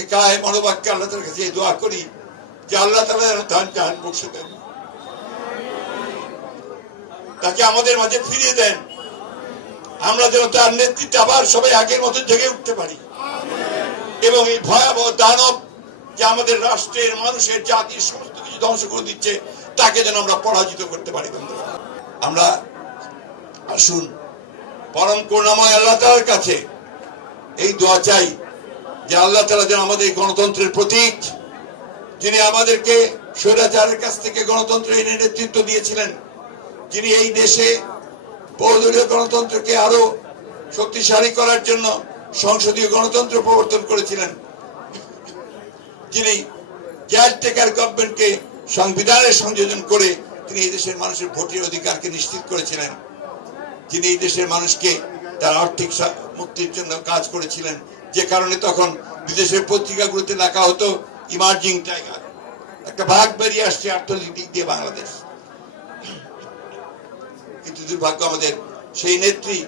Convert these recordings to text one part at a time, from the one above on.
আজকে কায় মনোবাক্যে আল্লাহ তাআলার কাছে দোয়া করি যে আল্লাহ তাআলা তার জান বখশে দেন, তাকে আমাদের মাঝে ফিরিয়ে দেন, আমরা যেন তার নেতৃত্বে আবার সবাই আগের মতো জেগে উঠতে পারি এবং এই ভয়াবহ দানব যে আমাদের রাষ্ট্রের মানুষের জাতির সমস্ত কিছু ধ্বংস করে দিচ্ছে তাকে যেন আমরা পরাজিত করতে পারি। আমরা আসুন পরম করুণাময় আল্লাহ তাআলার কাছে এই দোয়া চাই যে আল্লাহ তাআলা যেন আমাদের গণতন্ত্রের প্রতীক, যিনি আমাদেরকে স্বৈরাচারের কাছ থেকে গণতন্ত্র এনে নেতৃত্ব দিয়েছিলেন, যিনি এই দেশে বহুদলীয় গণতন্ত্রকে আরো শক্তিশালী করার জন্য সংসদীয় গণতন্ত্র প্রবর্তন করেছিলেন, যিনি কেয়ারটেকার গভর্নমেন্টকে সংবিধানে সংযোজন করে তিনি এই দেশের মানুষের ভোটের অধিকারকে নিশ্চিত করেছিলেন, যিনি এই দেশের মানুষকে তার আর্থিক মুক্তির জন্য কাজ করেছিলেন, যে কারণে তখন বিদেশের পত্রিকাগুলোতে লেখা হতো ইমার্জিং টাইগার, একটা ভাগ বেরিয়ে আসছে অর্থনৈতিক দিক দিয়ে বাংলাদেশ। কিন্তু দুর্ভাগ্য আমাদের সেই নেত্রী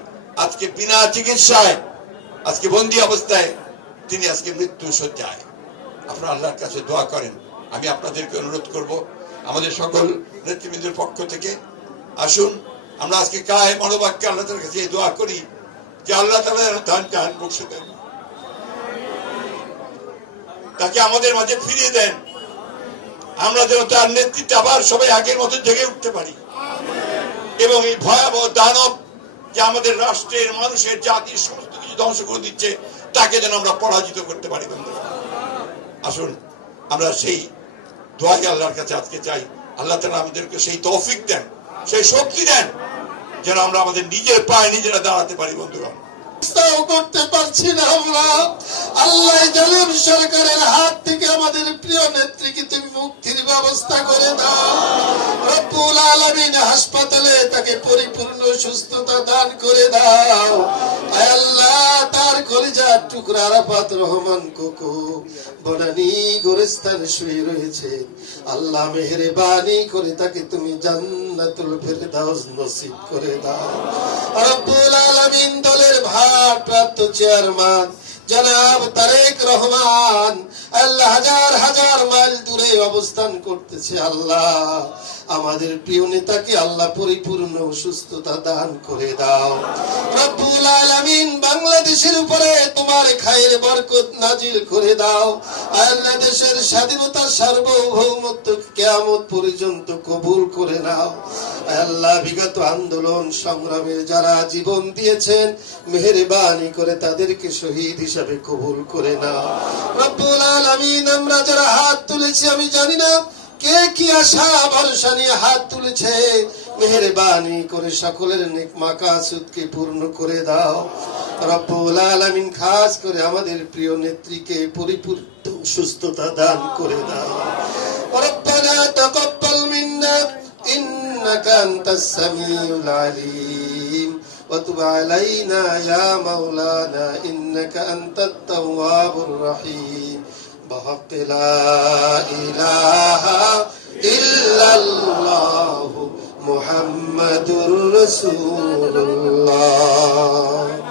আজকে বিনা চিকিৎসায় আজকে বন্দী অবস্থায় তিনি আজকে মৃত্যু শয্যায়। আপনারা আল্লাহর কাছে দোয়া করেন। আমি আপনাদেরকে অনুরোধ করব আমাদের সকল নেতৃবৃন্দের পক্ষ থেকে আসুন আমরা আজকে কায় মনোবাক্যে আল্লাহ তাআলার কাছে দোয়া করি যে আল্লাহ তাআলা তার জান বখশে দেন, তাকে আমাদের মাঝে ফিরিয়ে দেন, আমরা যেন তার নেতৃত্বে আবার সবাই আগের মতো জেগে উঠতে পারি এবং এই ভয়াবহ দানব যে আমাদের রাষ্ট্রের মানুষের জাতির সমস্ত কিছু ধ্বংস করে দিচ্ছে তাকে যেন আমরা পরাজিত করতে পারি। আসুন আমরা সেই দোয়াই আল্লাহর কাছে আজকে চাই, আল্লাহ তাআলা আমাদেরকে সেই তৌফিক দেন, সেই শক্তি দেন যেন আমরা আমাদের নিজের পায়ে নিজেরা দাঁড়াতে পারি। বন্ধুরা করতে পারছি না আমরা, আল্লাহ জালিম সরকারের হাত থেকে আমাদের প্রিয় নেত্রীকে তুমি মুক্তির ব্যবস্থা করে দাও। রব্বুল আলামিন হাসপাতালে তাকে পরিপূর্ণ সুস্থতা দান করে দাও। আল্লাহ তার কলিজার টুকরা আরাফাত রহমান কোকো বনানী গোরস্থানে শুয়ে রয়েছে, আল্লাহ মেহেরবানি করে তাকে তুমি জান্নাতুল ফেরদাউস নসিব করে দাও। রব্বুল আলামিন দলের ভারপ্রাপ্ত চেয়ারম্যান জনাব তারেক রহমান আল্লাহ হাজার হাজার মাইল দূরে অবস্থান করতেছে, আল্লাহ আমাদের প্রিয় নেতাকে আল্লাহ পরিপূর্ণ সুস্থতা দান করে দাও। রব্বুল আলামিন বাংলাদেশের উপরে তোমার খায়ের বরকত নাজিল করে দাও। আল্লাহ দেশের স্বাধীনতা সার্বভৌমত্ব কিয়ামত পর্যন্ত কবুল করে নাও। আল্লাহ বিগত আন্দোলন সংগ্রামে যারা জীবন দিয়েছেন মেহেরবানি করে তাদেরকে শহীদ হিসাবে কবুল করে নাও। রব্বুল আলামিন আমরা যারা হাত তুলেছি আমি জানি না কে কি আশা ভরসা নিয়ে হাত তুলেছে, মেহেরবানি করে সকলের নেক মাকাসুদকে পূর্ণ করে দাও। রব্বুল আলামিন খাস করে আমাদের প্রিয় নেত্রীকে পরিপূর্ণ সুস্থতা দান করে দাও। রব্বানা তাকাব্বাল মিন্না ইন্নাকা আনতাস সামিউল আলিম ওয়া তুব আলাইনা ইয়া মাওলানা ইন্নাকা আনতাত তাওয়াবুর রহিম। بحق لا إله إلا الله محمد رسول الله।